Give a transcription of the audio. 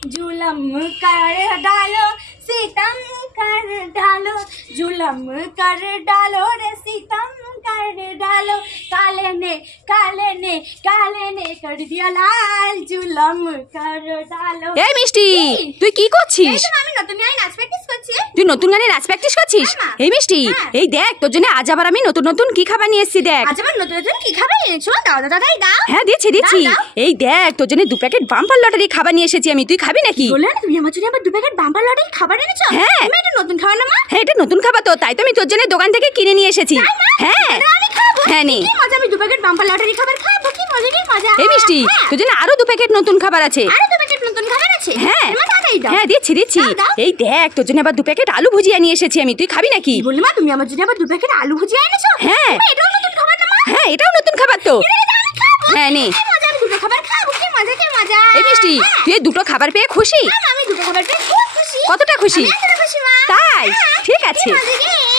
जुलम कर डालो सितम कर डालो, जुलम कर डालो रे सितम कर डालो, काले ने कर दिया लाल, जुलम कर डालो। এই মিষ্টি, তুই কি করছিস? আমি নতুন গানে নাচ প্র্যাকটিস করছি। তুই নতুন গানে নাচ প্র্যাকটিস করছিস? এই মিষ্টি, এই দেখ তোর জন্য আজ আবার আমি নতুন নতুন কি খাবার নিয়ে এসেছি দেখ। আজ আবার নতুন নতুন কি খাবার এনেছো? দাও দাদাই দাও। হ্যাঁ দিচ্ছি। এই দেখ তোর জন্য 2 প্যাকেট বাম্পার লটারি খাবার নিয়ে এসেছি আমি, তুই খাবি নাকি? বললে না তুমি আমার জন্য আবার 2 প্যাকেট বাম্পার লটারি খাবার এনেছো? হ্যাঁ। তুমি এটা নতুন খাবার না মা? হ্যাঁ এটা নতুন খাবার তো, তাই তো আমি তোর জন্য দোকান থেকে কিনে নিয়ে এসেছি। হ্যাঁ আমি খাবো। হ্যাঁ নে। কি মজা, আমি 2 প্যাকেট বাম্পার লটারি খাবার খাবো, কি মজা। এই মিষ্টি, তোর জন্য আরো 2 প্যাকেট নতুন খাবার আছে। আরো 2 প্যাকেট নতুন খাবার আছে? হ্যাঁ মা তাড়াতাড়ি দাও। হ্যাঁ দিচ্ছি। দাও। এই দেখ তোর জন্য আবার 2 প্যাকেট আলু ভুজিয়া নিয়ে এসেছি আমি, তুই খাবি নাকি? কি বললি মা, তুমি আমার জন্য আবার 2 প্যাকেট আলু ভুজিয়া এনেছো? হ্যাঁ। মা, এটাও নতুন খাবার না মা? হ্যাঁ এটাও নতুন খাবার তো। আমি খাবো। হ্যাঁ নে। কি মজা, আমি 2টো খাবার খাবো, কি মজা। এই মিষ্টি, তুই এই 2টো খাবার পেয়ে খুশি? আমি 2টো খাবার পেয়ে খুব খুশি। কতটা খুশি? আমি এতটা খুশি মা। তাই? হ্যাঁ, ঠিক কি আছে। মজা রে।